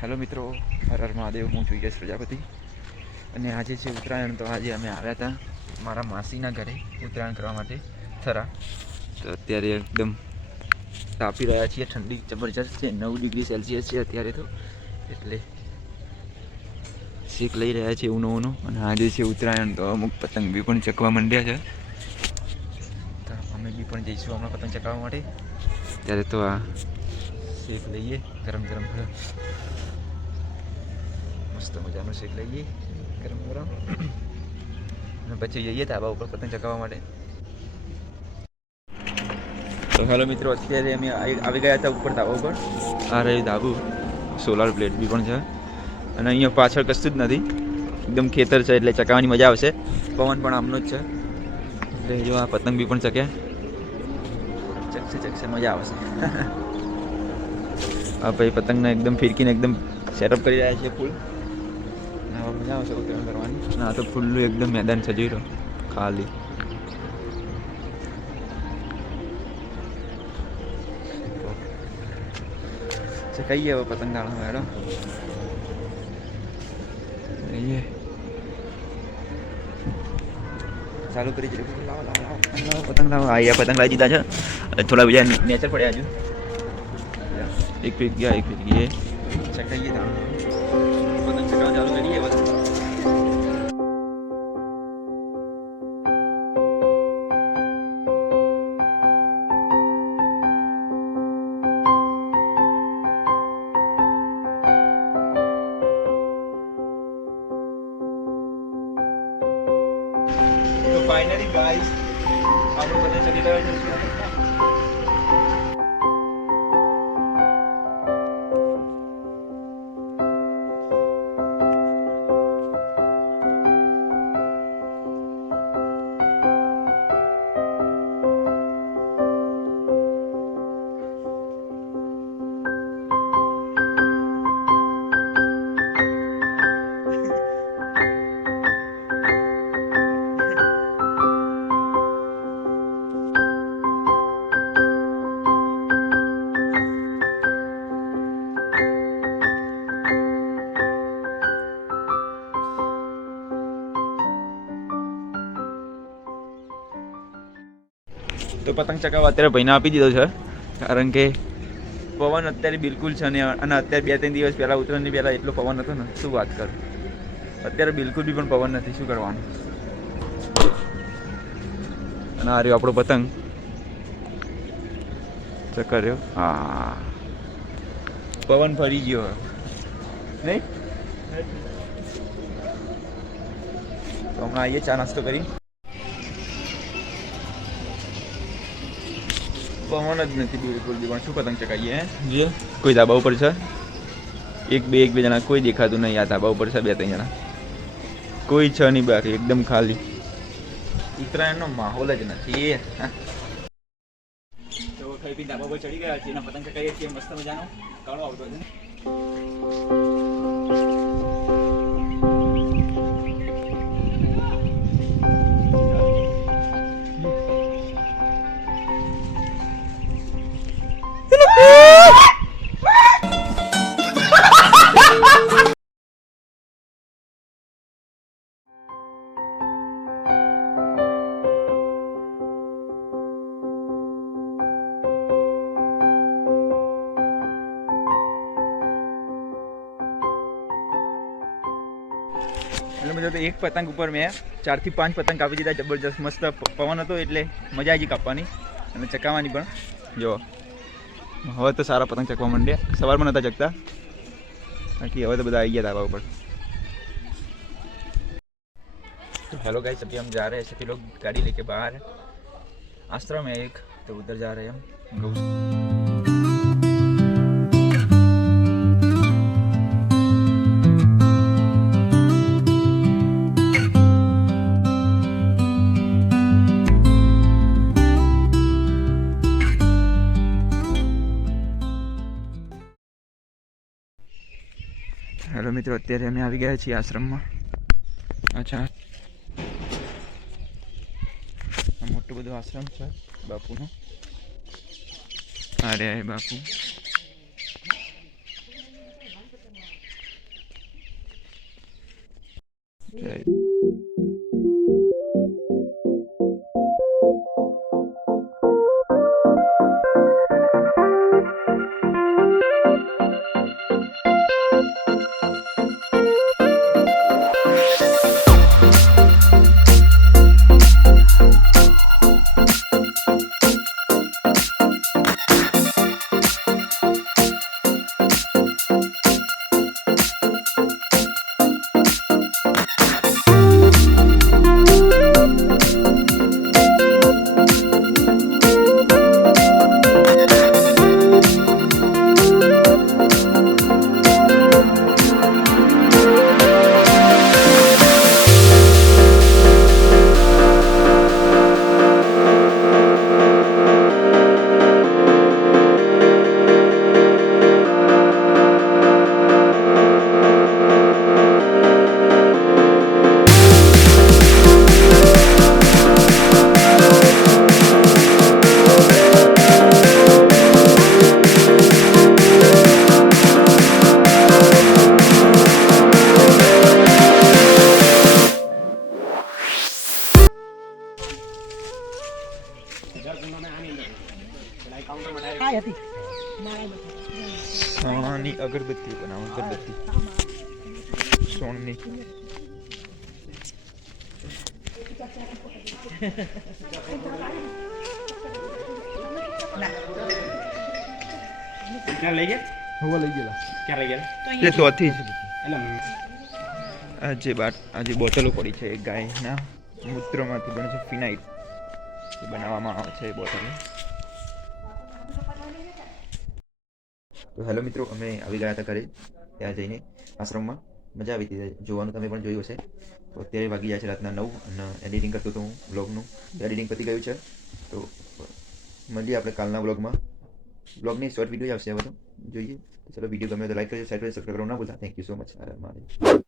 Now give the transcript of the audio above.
Hello મિત્રો, હર હર મહાદેવ. હું છું યશ પ્રજાપતિ અને આજે છે ઉત્તરાયણ. તો આજે અમે આવ્યા હતા મારા માસીના ઘરે ઉત્તરાયણ કરવા માટે થરા. તો અત્યારે એકદમ તાપી રહ્યા છીએ. ઠંડી જબરજસ્ત છે, 9 ડિગ્રી સેલ્સિયસ છે અત્યારે તો. એટલે શેક લઈ રહ્યા છીએ ઊનો. અને આજે છે ઉત્તરાયણ, તો અમુક પતંગ બી પણ ચકવા માંડ્યા છે. તો અમે બી પણ જઈશું હમણાં પતંગ ચકાવવા માટે. ત્યારે તો આ શેક લઈએ ગરમ ગરમ મસ્ત મજાનો શેક લઈએ ગરમ ગરમ, અને પછી જઈએ ધાબા ઉપર પતંગ ચગાવવા માટે. તો હેલો મિત્રો, અત્યારે અમે આવી ગયા હતા ઉપર ધાબા ઉપર. આ રહ્યું ધાબુ, સોલાર પ્લેટ બી પણ છે. અને અહીંયા પાછળ કશું જ નથી, એકદમ ખેતર છે એટલે ચકાવવાની મજા આવશે. પવન પણ આમનો જ છે એટલે જો આ પતંગ બી પણ ચકશે મજા આવશે. આ ભાઈ પતંગને એકદમ ફિરકીને એકદમ સેટઅપ કરી રહ્યા છે ફૂલ. મજા આવશે ઉત્તરાયણ કરવાની. આ તો ફૂલ્લું એકદમ મેદાન સજી રહ્યો ખાલી. કહીએ હવે પતંગ દાણા મેડમ કહીએ ચાલુ કરી દીધું. લાવો પતંગ લાવો. આ પતંગ લાવી દીધા છે. થોડા બીજા નેચર પડ્યા હજુ. એક ફીટ ગયા ચકાઈએ પતંગ ચકાવવા ચાલુ કરીએ બધા. તો ફાઇનલી ગાઈસ આપણું બધે ચલી રહ્યો છે. તો પતંગ ચગાવવા અત્યારે ભાઈને આપી દીધો છે, કારણ કે પવન અત્યારે બિલકુલ છે ને. અને અત્યારે 2-3 દિવસ પહેલાં ઉત્તરાયણની પહેલાં એટલો પવન હતો ને, શું વાત કરું. અત્યારે બિલકુલ બી પણ પવન નથી. શું કરવાનું. અને આ રહ્યો આપણો પતંગ ચક્કર્યો. હા, પવન ફરી ગયો નહીં. તો હમણાં આવીએ ચા નાસ્તો કરી. પવન જ નથી બિલકુલ બી પણ શું પતંગ ચકાઈએ. જે કોઈ ધાબા ઉપર છે, એક બે જણા કોઈ દેખાતું નહીં. આ ધાબા ઉપર છે 2-3 જણા, કોઈ છે નહીં બાકી, એકદમ ખાલી. ઉત્તરાયણનો માહોલ જ નથી. તો ખાઈ પી ધાબા પર ચડી ગયા છીએ અને પતંગ ચકાઈએ છીએ. મસ્ત મજાનો કાળો આવતો છે. એટલે મિત્રો તો એક પતંગ ઉપર મેં 4 થી 5 પતંગ કાપી દીધા. જબરજસ્ત મસ્ત પવન હતો એટલે મજા આવી ગઈ કાપવાની અને ચકાવવાની પણ. જો હવે તો સારા પતંગ ચકવા માંડ્યા. સવારમાં નહોતા ચકતા, બાકી હવે તો બધા આવી ગયા ધાબા ઉપર. तो हेलो गाइस, अभी हम जा रहे हैं. सभी लोग गाड़ी लेके बाहर है. आश्रम है एक, तो उधर जा रहे हैं हम. हेलो मित्रों, અત્યારે અમે આવી ગયા છીએ આશ્રમમાં. અચ્છા, મોટો બધો આશ્રમ છે બાપુનો. અરે બાપુ સોનાની અગરબત્તી બનાવો, અગરબત્તી સોનની. ક્યાં લઈ ગયા? હોવા લઈ ગયેલા. ક્યાં લઈ ગયા? તે તોથી એટલે આજે બોટલો પડી છે ગાયના મૂત્રમાંથી બને છે ફિનાઇલ, એ બનાવવામાં આવે છે એ બોટલો. તો હેલો મિત્રો, અમે આવી ગયા હતા ઘરે. ત્યાં જઈને આશ્રમમાં મજા આવી હતી જોવાનું, તમે પણ જોયું હશે. તો અત્યારે વાગી ગયા છે રાતના 9 અને એડિટિંગ કરતો હતો હું વ્લોગનું. એડિટિંગ પતી ગયું છે. તો મળીએ આપણે કાલના વ્લોગમાં. વ્લોગની શોર્ટ વિડીયો આવશે હવે તો જોઈએ. તો ચલો, વિડીયો ગમે તો લાઈક કરજો, શેર કરજો, સબસ્ક્રાઈબ કરવાનું ના ભૂલતા. Thank you so much.